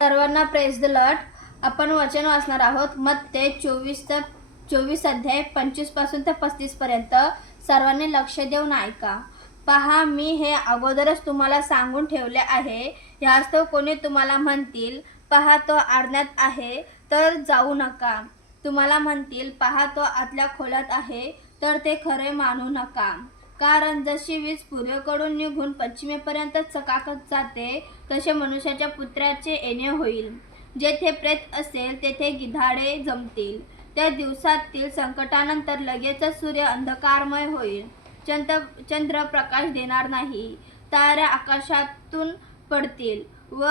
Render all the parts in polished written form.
सर्वांना praise the Lord. आपण वचन वाचणार आहोत. मत्ते 24 अध्याय 25 पासून ते 35 पर्यंत. सर्वांनी लक्ष देऊन ऐका. पहा, मी हे अगोदरच तुम्हाला सांगून ठेवले आहे. ह्यास्तव कोणी तुम्हाला म्हणतील, पहा तो आरण्यात आहे, तर जाऊ नका. तुम्हाला म्हणतील, पहा तो आतल्या खोल्यात आहे, तर ते खरे मानू नका. कारण जशी वीज पूर्वेकडून निघून पश्चिमेपर्यंत चकाकत जाते, तसे मनुष्याच्या पुत्राचे येणे होईल. जेथे प्रेत असेल तेथे गिधाडे जमतील. त्या दिवसातील संकटानंतर लगेचच सूर्य अंधकारमय होईल, चंद्र प्रकाश देणार नाही, तारे आकाशातून पडतील व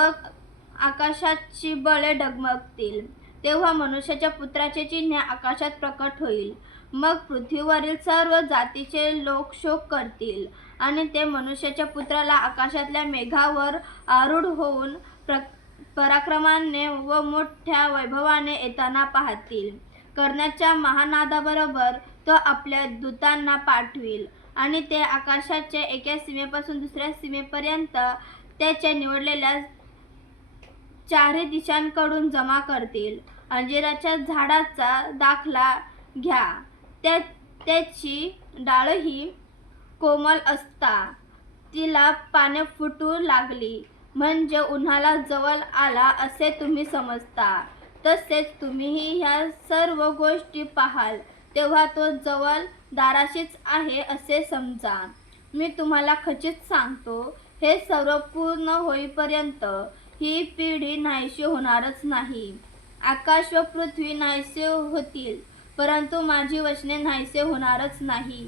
आकाशाची बळे डगमगतील. तेव्हा मनुष्याच्या पुत्राचे चिन्ह आकाशात प्रकट होईल. मग पृथ्वीवरील सर्व जातीचे लोक शोक करतील आणि ते मनुष्याच्या पुत्राला आकाशातल्या मेघावर आरूढ होऊन पराक्रमाने व मोठ्या वैभवाने येताना पाहतील. करण्याच्या महानादाबरोबर तो आपल्या दूतांना पाठविल आणि ते आकाशाच्या एका सीमेपासून दुसऱ्या सीमेपर्यंत त्याच्या निवडलेल्या चारही दिशांकडून जमा करतील. अंजिराच्या झाडाचा दाखला घ्या. त्याची डाळही कोमल असता तिला पाने फुटू लागली, म्हणजे उन्हाळा जवळ आला असे तुम्ही समजता. तसेच तुम्हीही ह्या सर्व गोष्टी पाहाल, तेव्हा तो जवळ दाराशीच आहे असे समजा. मी तुम्हाला खचित सांगतो, हे सर्व पूर्ण होईपर्यंत ही पिढी नाहीशी होणारच नाही. आकाश व पृथ्वी नाहीसे होतील, परंतु माझी वचने नाहीसे होणारच नाही.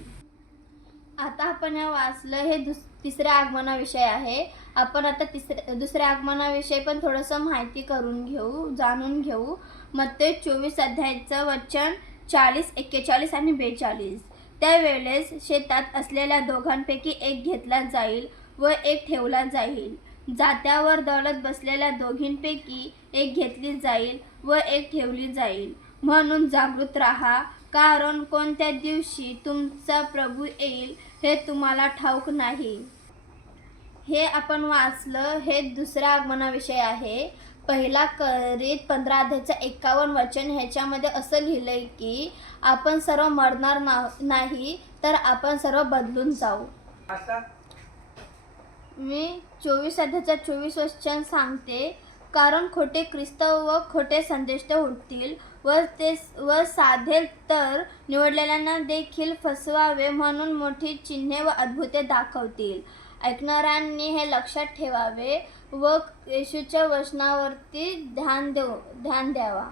आता आपण हे वाचलं, हे तिसऱ्या आगमनाविषयी आहे. आपण आता दुसऱ्या आगमनाविषयी पण थोडंसं माहिती करून घेऊ, जाणून घेऊ. मत्ते 24 अध्यायाचं वचन 40, 41 आणि 42. त्यावेळेस शेतात असलेल्या दोघांपैकी एक घेतला जाईल व एक ठेवला जाईल. जात्यावर दळत बसलेल्या दोघींपैकी एक घेतली जाईल व एक ठेवली जाईल. म्हणून जागृत राहा, कारण कोणत्या दिवशी तुमचा प्रभू येईल हे तुम्हाला ठाऊक नाही. हे आपण वाचलं, हे दुसऱ्या आगमनाविषयी आहे. पहिला करीत 15 अध्यायाचं 51 वचन. ह्याच्यामध्ये असं लिहिलंय की आपण सर्व मरणार नाही, तर आपण सर्व बदलून जाऊ. मी 24 अध्यायाचं 24 वचन सांगते. कारण खोटे ख्रिस्त व खोटे संदेष्टे उठतील व साधेल तर निवडलेल्यांना देखील फसवावे म्हणून मोठी चिन्हे व अद्भुते दाखवतील. ऐकणाऱ्यांनी हे लक्षात ठेवावे व येशूच्या वचनावरती ध्यान द्यावा.